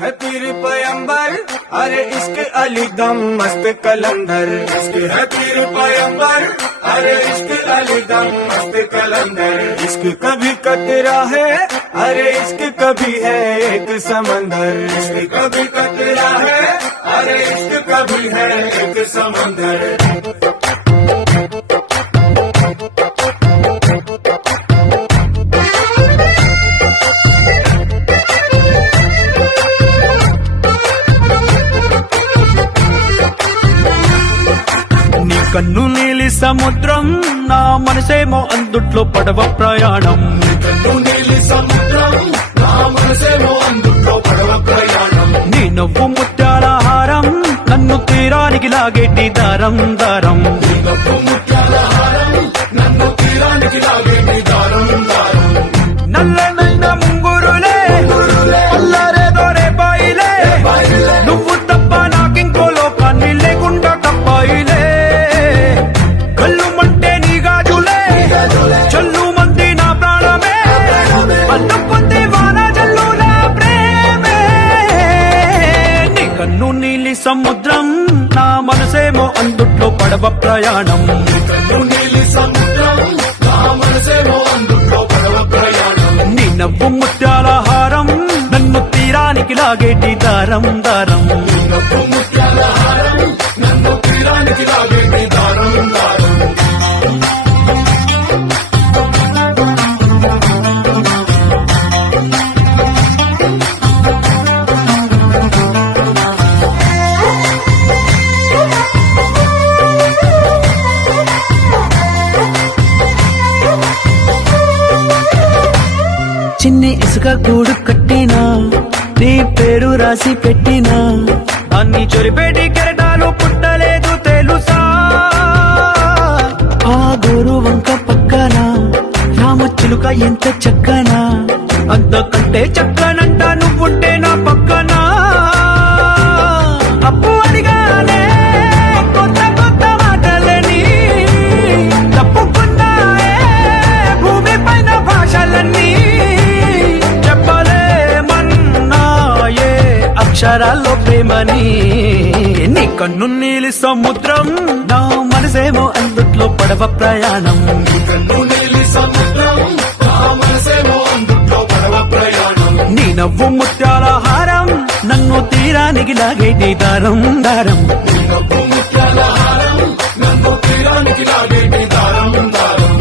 है पीर पैगंबर, अरे इश्क अली दम मस्त कलंदर। इश्क है पीर पैगंबर, अरे इश्क अली दम मस्त कलंदर। इश्क कभी कतरा है, अरे इश्क कभी है एक समंदर। इश्क कभी कतरा है, अरे इश्क कभी है एक समंदर। కన్ను నీలి సముద్రం, నా మనసేమో అందుట్లో పడవ ప్రయాణం। కన్ను నీలి సముద్రం, నా మనసేమో అందుట్లో పడవ ప్రయాణం। నీ నవ్వు ముత్యాల హారం, నన్ను తీరానికి లాగేటి దారం దారం। నీ నవ్వు ముత్యాల హారం, నన్ను తీరానికి లాగేటి దారం దారం। నల్లనైన ముంగురులే అల్లారేదో రేపాయిలే, నువ్వు తప్ప నాకింకో లోకాన్ని లేకుండా తప్పాయిలే। కళ్ళుమంటే నీ గాజులే, చల్లు మంది నా ప్రాణమే, అల్లం పొంది వాన జల్లు నా ప్రేమే। నీ కన్ను నీలి సముద్రం, నా మనసేమో అందుట్లో పడవ ప్రయాణం। కన్ను నీలి సముద్రం, నా మనసేమో అందుట్లో పడవ ప్రయాణం। నీ నవ్వు ముత్యాల హారం, నన్ను తీరానికి లాగేటి దారం దారం। నీ నవ్వు ముత్యాల హారం, నన్ను తీరానికి లాగేటి దారం దారం। చిన్ని ఇసుక గూడు కట్టినా, నీ పేరు రాసి పెట్టినా, అన్ని చొరిపేటి కెరటాలు పుట్టలేదు తెలుసా। ఆ గోరు వంక పక్కన రామచిలుక ఎంత చక్కనా, అంతకంటే చక్కనంట నువ్వుంటే నా పక్కన। అప్పు అడిగానే కొత్త కొత్త మాటలని, తప్పుకున్నాయే భూమి పైన భాషలన్నీ, చెప్పలేమన్నాయే అక్షరాల్లో ప్రేమని। నీ కన్ను నీలి సముద్రం, నా మనసేమో అందుట్లో పడవ ప్రయాణం। కన్ను నీలి సముద్రం, నా మనసేమో అందుట్లో పడవ ప్రయాణం। నీ నవ్వు ముత్యాల హారం, నన్ను తీరానికి లాగేటి దారం దారం। నీ నవ్వు ముత్యాల హారం, నన్ను తీరానికి లాగేటి దారం దారం।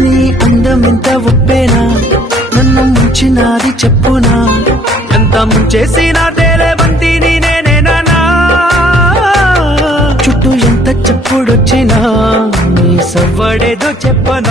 నీ అందం ఎంత ఒప్పేనా, నన్ను ముంచినాది చెప్పునా, ఎంత ముంచేసినా తేలేవంతి నేనేనా। చుట్టూ ఎంత చెప్పుడొచ్చినా, నీ సవ్వడేదో చెప్పనా।